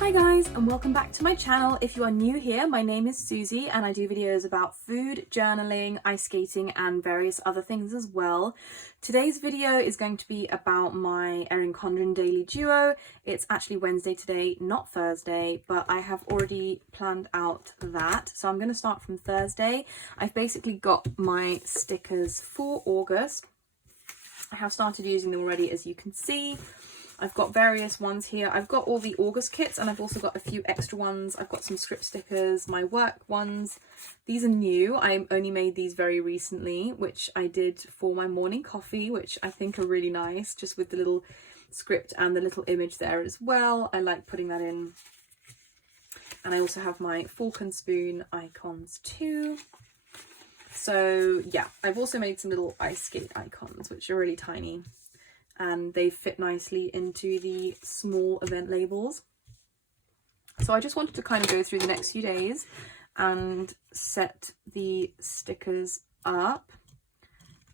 Hi guys, and welcome back to my channel. If you are new here, my name is Susie and I do videos about food, journaling, ice skating and various other things as well. Today's video is going to be about my Erin Condren daily duo. It's actually Wednesday today, not Thursday, but I have already planned out that. So I'm going to start from Thursday. I've basically got my stickers for August. I have started using them already, as you can see. I've got various ones here. I've got all the August kits and I've also got a few extra ones. I've got some script stickers, my work ones. These are new. I only made these very recently, which I did for my morning coffee, which I think are really nice, just with the little script and the little image there as well. I like putting that in. And I also have my fork and spoon icons too. So yeah, I've also made some little ice skate icons, which are really tiny. And they fit nicely into the small event labels. So I just wanted to kind of go through the next few days and set the stickers up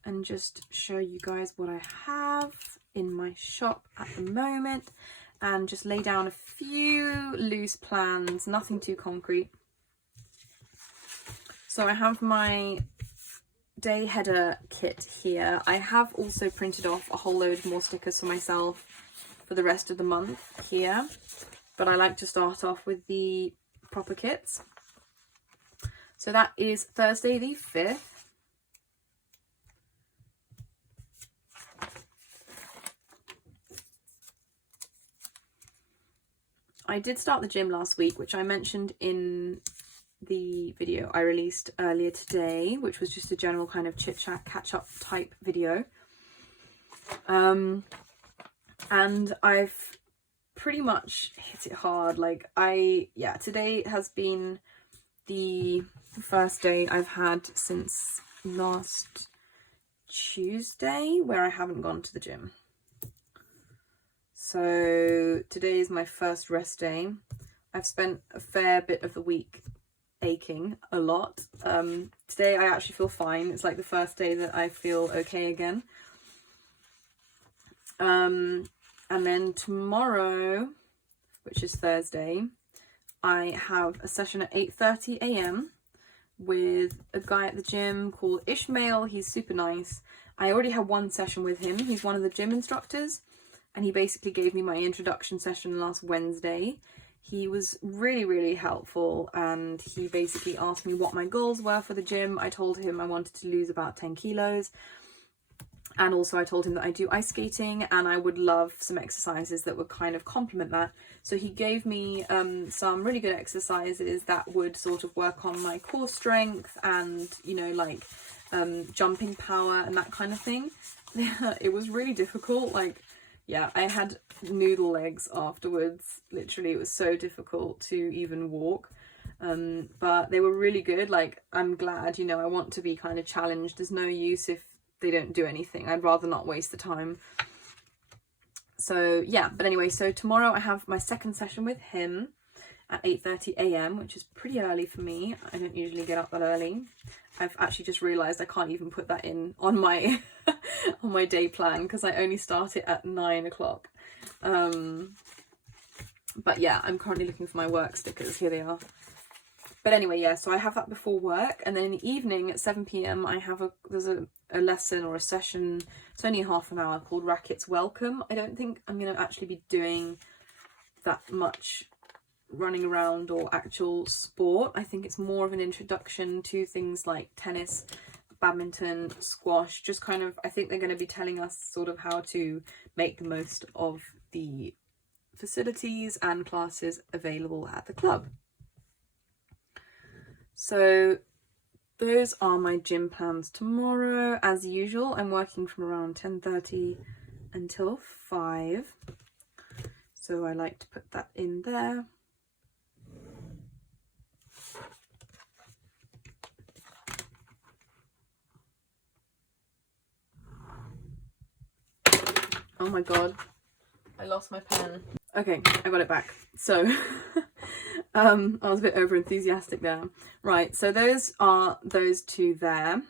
and just show you guys what I have in my shop at the moment and just lay down a few loose plans, nothing too concrete. So I have my day header kit here. I have also printed off a whole load more stickers for myself for the rest of the month here, but I like to start off with the proper kits. So that is Thursday the 5th. I did start the gym last week, which I mentioned in the video I released earlier today, which was just a general kind of chit chat catch up type video, and I've pretty much hit it hard. Like today has been the first day I've had since last Tuesday where I haven't gone to the gym. So today is my first rest day. I've spent a fair bit of the week aching a lot. Today I actually feel fine. It's like the first day that I feel okay again. And then tomorrow, which is Thursday, I have a session at 8:30 a.m. with a guy at the gym called Ishmael. He's super nice. I already had one session with him. He's one of the gym instructors and he basically gave me my introduction session last Wednesday. He was really helpful and he basically asked me what my goals were for the gym. I told him I wanted to lose about 10 kilos. And also I told him that I do ice skating and I would love some exercises that would kind of complement that. So he gave me some really good exercises that would sort of work on my core strength and, you know, like jumping power and that kind of thing. It was really difficult. Like, yeah, I had noodle legs afterwards. Literally, it was so difficult to even walk. But they were really good. Like, I'm glad, you know, I want to be kind of challenged. There's no use if they don't do anything. I'd rather not waste the time. So, yeah. But anyway, so tomorrow I have my second session with him at 8:30 a.m, which is pretty early for me. I don't usually get up that early. I've actually just realised I can't even put that in on my on my day plan because I only start it at 9 o'clock. But yeah, I'm currently looking for my work stickers. Here they are. But anyway, yeah, so I have that before work, and then in the evening at 7 p.m. I have there's a lesson or a session. It's only half an hour called Rackets Welcome. I don't think I'm going to actually be doing that much running around or actual sport. I think it's more of an introduction to things like tennis, badminton, squash, just kind of, I think they're going to be telling us sort of how to make the most of the facilities and classes available at the club. So those are my gym plans tomorrow. As usual, I'm working from around 10:30 until 5. So I like to put that in there. Oh my god, I lost my pen. Okay, I got it back. So I was a bit over enthusiastic there. Right, so those are those two there.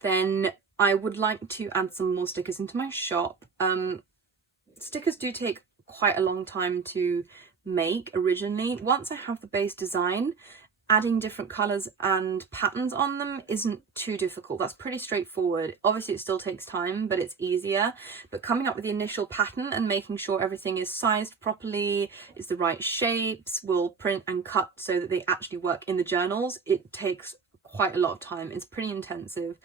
Then I would like to add some more stickers into my shop. Stickers do take quite a long time to make originally. Once I have the base design, adding different colours and patterns on them isn't too difficult. That's pretty straightforward. Obviously it still takes time, but it's easier. But coming up with the initial pattern and making sure everything is sized properly, is the right shapes, will print and cut so that they actually work in the journals, it takes quite a lot of time. It's pretty intensive.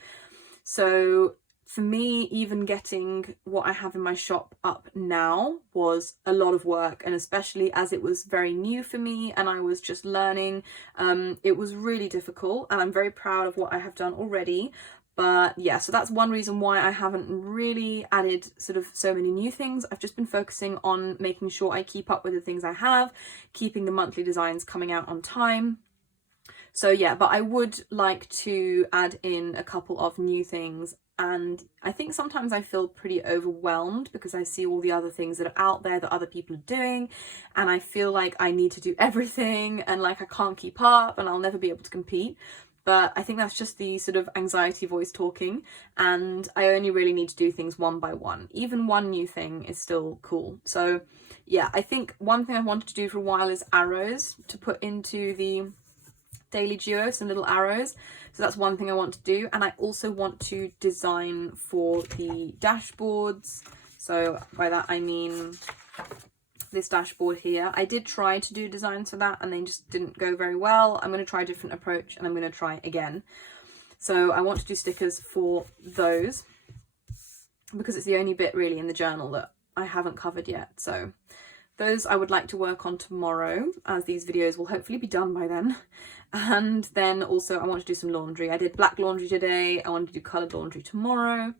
So for me, even getting what I have in my shop up now was a lot of work, and especially as it was very new for me and I was just learning, it was really difficult, and I'm very proud of what I have done already. But yeah, so that's one reason why I haven't really added sort of so many new things. I've just been focusing on making sure I keep up with the things I have, keeping the monthly designs coming out on time. So yeah, but I would like to add in a couple of new things. And I think sometimes I feel pretty overwhelmed because I see all the other things that are out there that other people are doing, and I feel like I need to do everything and like I can't keep up and I'll never be able to compete. But I think that's just the sort of anxiety voice talking, and I only really need to do things one by one. Even one new thing is still cool. So yeah, I think one thing I wanted to do for a while is arrows to put into the daily duo, some little arrows. So that's one thing I want to do. And I also want to design for the dashboards. So by that I mean this dashboard here. I did try to do designs for that and they just didn't go very well. I'm going to try a different approach and I'm going to try again. So I want to do stickers for those because it's the only bit really in the journal that I haven't covered yet. So those I would like to work on tomorrow, as these videos will hopefully be done by then. And then also I want to do some laundry. I did black laundry today. I want to do coloured laundry tomorrow.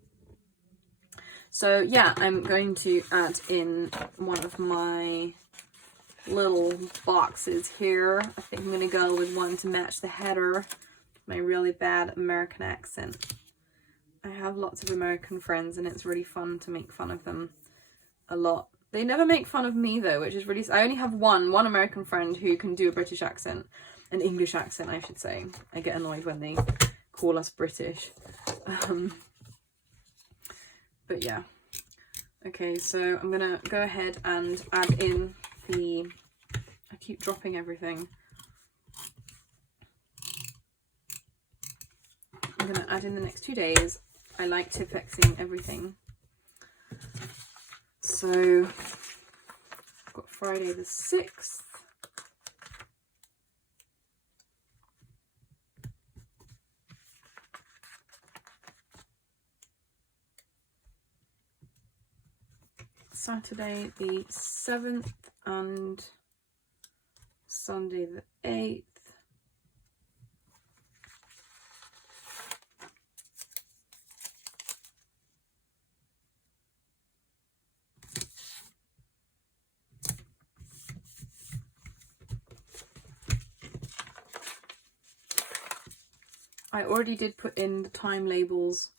So yeah, I'm going to add in one of my little boxes here. I think I'm going to go with one to match the header. My really bad American accent. I have lots of American friends and it's really fun to make fun of them a lot. They never make fun of me though, which is really... I only have one American friend who can do a British accent. An English accent, I should say. I get annoyed when they call us British. But yeah. Okay, so I'm gonna go ahead and add in the... I keep dropping everything. I'm gonna add in the next 2 days. I like Tipp-Exing everything. So, I've got Friday the 6th. Saturday the 7th and Sunday the 8th. I already did put in the time labels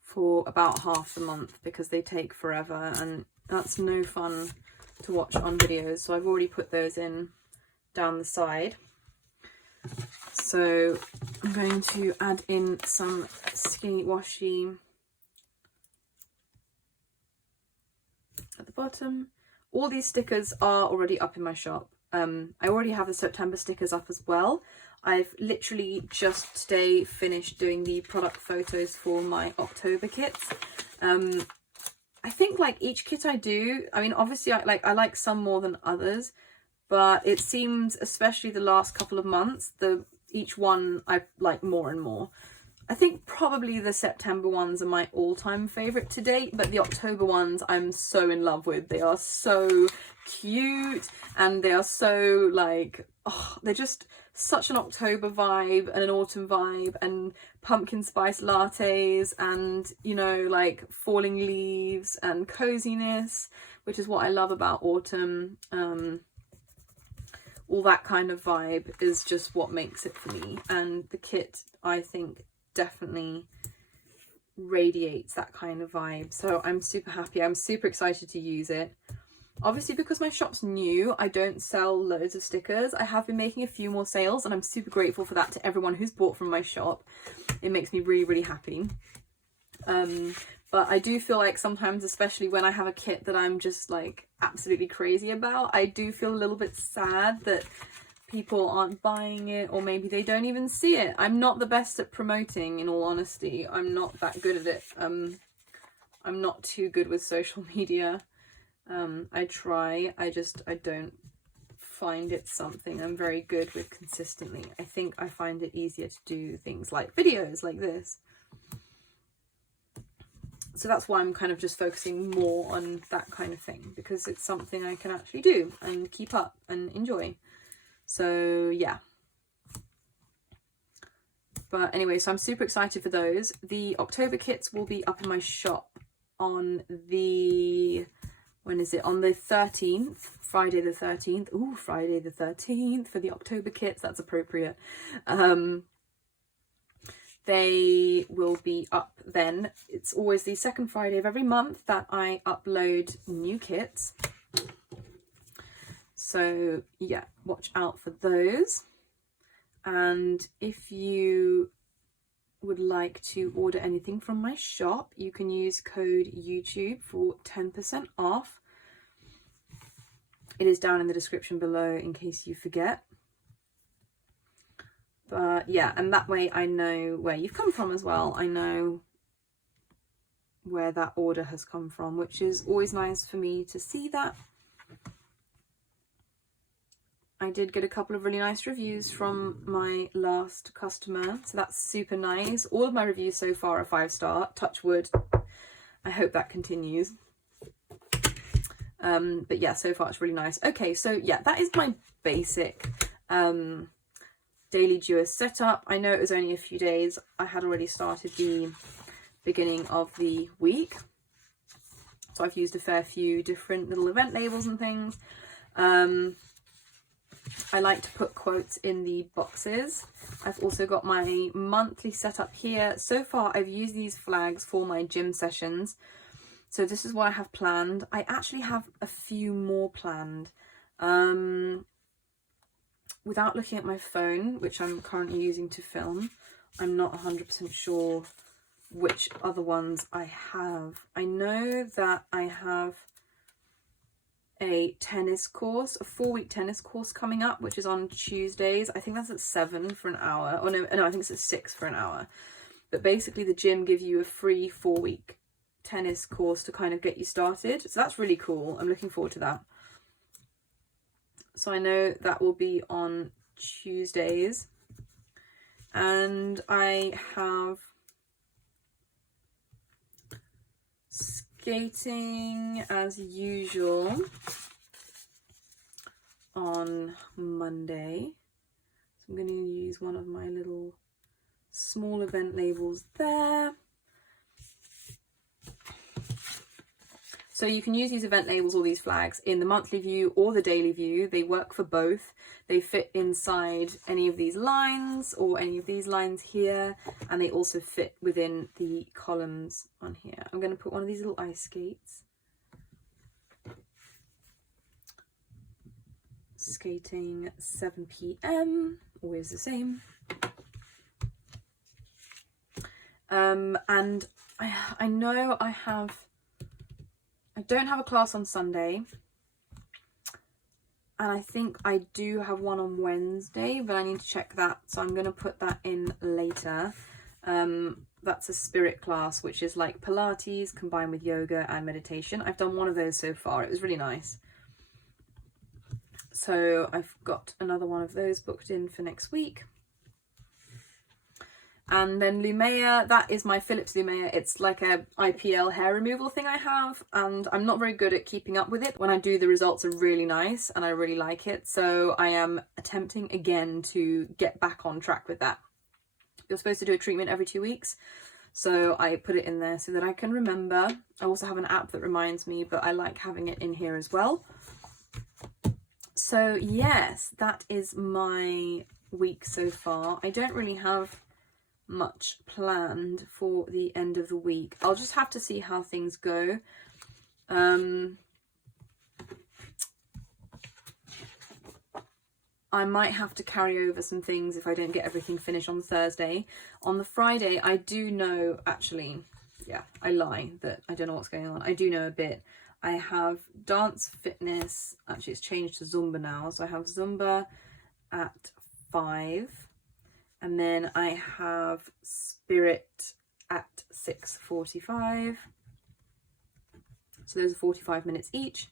for about half the month because they take forever and that's no fun to watch on videos. So I've already put those in down the side. So I'm going to add in some skinny washi at the bottom. All these stickers are already up in my shop. I already have the September stickers up as well. I've literally just today finished doing the product photos for my October kits. I think like each kit I do, I mean obviously I like some more than others, but it seems especially the last couple of months, each one I like more and more. I think probably the September ones are my all-time favourite to date, but the October ones I'm so in love with. They are so cute and they are so like, oh, they're just such an October vibe and an autumn vibe and pumpkin spice lattes and, you know, like falling leaves and coziness, which is what I love about autumn. All that kind of vibe is just what makes it for me, and the kit I think definitely radiates that kind of vibe. So I'm super happy. I'm super excited to use it. Obviously, because my shop's new, I don't sell loads of stickers. I have been making a few more sales and I'm super grateful for that to everyone who's bought from my shop. It makes me really, really happy. But I do feel like sometimes, especially when I have a kit that I'm just like absolutely crazy about, I do feel a little bit sad that people aren't buying it, or maybe they don't even see it. I'm not the best at promoting, in all honesty. I'm not that good at it. I'm not too good with social media. I try, I don't find it something I'm very good with consistently. I think I find it easier to do things like videos like this. So that's why I'm kind of just focusing more on that kind of thing, because it's something I can actually do and keep up and enjoy. So yeah. But anyway, so I'm super excited for those. The October kits will be up in my shop on the, when is it? On the 13th, Friday the 13th. Ooh, Friday the 13th for the October kits. That's appropriate. They will be up then. It's always the second Friday of every month that I upload new kits. So yeah, watch out for those. And if you would like to order anything from my shop, you can use code YouTube for 10% off. It is down in the description below in case you forget. But yeah, and that way I know where you've come from as well. I know where that order has come from, which is always nice for me to see that. I did get a couple of really nice reviews from my last customer, so that's super nice. All of my reviews so far are 5-star, touch wood. I hope that continues. But yeah, so far it's really nice. Okay, so yeah, that is my basic daily duo setup. I know it was only a few days. I had already started the beginning of the week, so I've used a fair few different little event labels and things. I like to put quotes in the boxes. I've also got my monthly setup here. So far I've used these flags for my gym sessions, so this is what I have planned. I actually have a few more planned. Without looking at my phone, which I'm currently using to film, I'm not 100% sure which other ones I have. I know that I have a tennis course, a 4-week tennis course coming up, which is on Tuesdays. I think that's at 7 for an hour. Oh no, I think it's at 6 for an hour. But basically the gym gives you a free 4-week tennis course to kind of get you started. So that's really cool. I'm looking forward to that. So I know that will be on Tuesdays. And I have skating as usual on Monday. So I'm going to use one of my little small event labels there. So you can use these event labels or these flags in the monthly view or the daily view. They work for both. They fit inside any of these lines or any of these lines here, and they also fit within the columns on here. I'm going to put one of these little ice skates. Skating 7 p.m, always the same. And I know I don't have a class on Sunday, and I think I do have one on Wednesday, but I need to check that, so I'm going to put that in later. That's a spirit class, which is like Pilates combined with yoga and meditation. I've done one of those so far. It was really nice. So I've got another one of those booked in for next week. And then Lumea, that is my Philips Lumea. It's like a IPL hair removal thing I have, and I'm not very good at keeping up with it. When I do, the results are really nice and I really like it. So I am attempting again to get back on track with that. You're supposed to do a treatment every 2 weeks. So I put it in there so that I can remember. I also have an app that reminds me, but I like having it in here as well. So yes, that is my week so far. I don't really have much planned for the end of the week. I'll just have to see how things go. I might have to carry over some things if I don't get everything finished on Thursday. On the Friday, I do know, actually, yeah, I lie that I don't know what's going on. I do know a bit. I have dance, fitness, actually it's changed to Zumba now. So I have Zumba at 5, and then I have Spirit at 6:45. So those are 45 minutes each.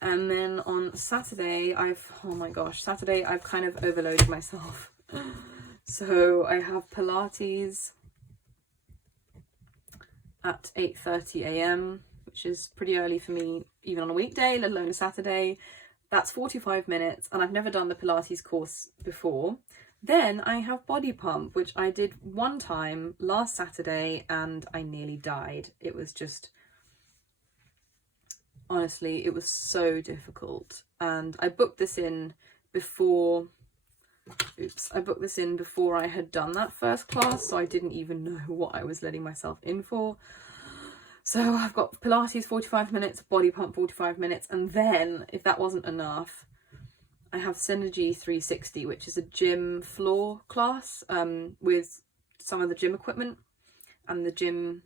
And then on Saturday, oh my gosh, Saturday I've kind of overloaded myself. So I have Pilates at 8:30 a.m, which is pretty early for me, even on a weekday, let alone a Saturday. That's 45 minutes, and I've never done the Pilates course before. Then I have body pump, which I did one time last Saturday, and I nearly died. It was just, honestly, it was so difficult. And I booked this in before, I booked this in before I had done that first class, so I didn't even know what I was letting myself in for. So I've got Pilates 45 minutes, body pump 45 minutes, and then, if that wasn't enough, I have Synergy 360, which is a gym floor class with some of the gym equipment and the gym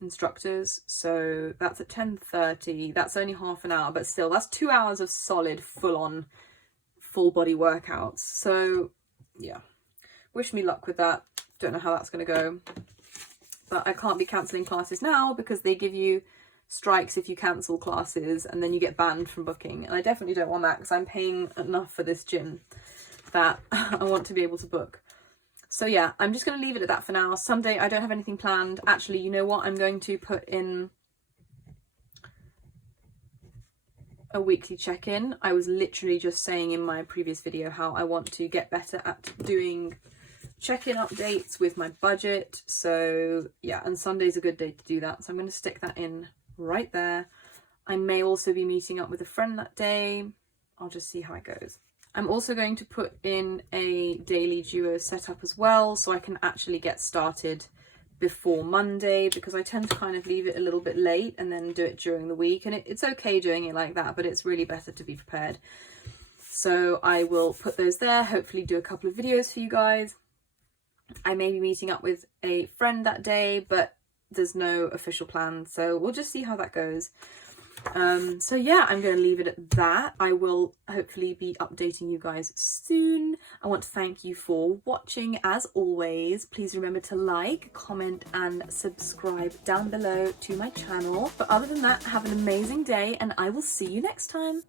instructors. So that's at 10:30. That's only half an hour, but still, that's 2 hours of solid, full-on, full-body workouts. So yeah, wish me luck with that. Don't know how that's going to go. But I can't be cancelling classes now because they give you strikes if you cancel classes, and then you get banned from booking. And I definitely don't want that because I'm paying enough for this gym that I want to be able to book. So yeah, I'm just going to leave it at that for now. Someday I don't have anything planned. Actually, you know what? I'm going to put in a weekly check-in. I was literally just saying in my previous video how I want to get better at doing check-in updates with my budget. So yeah, and Sunday's a good day to do that, so I'm going to stick that in right there. I may also be meeting up with a friend that day. I'll just see how it goes. I'm also going to put in a daily duo setup as well, so I can actually get started before Monday, because I tend to kind of leave it a little bit late and then do it during the week, and it's okay doing it like that, but it's really better to be prepared. So I will put those there, hopefully do a couple of videos for you guys. I may be meeting up with a friend that day, but there's no official plan, so we'll just see how that goes. So yeah, I'm going to leave it at that. I will hopefully be updating you guys soon. I want to thank you for watching. As always, please remember to like, comment and subscribe down below to my channel. But other than that, have an amazing day, and I will see you next time.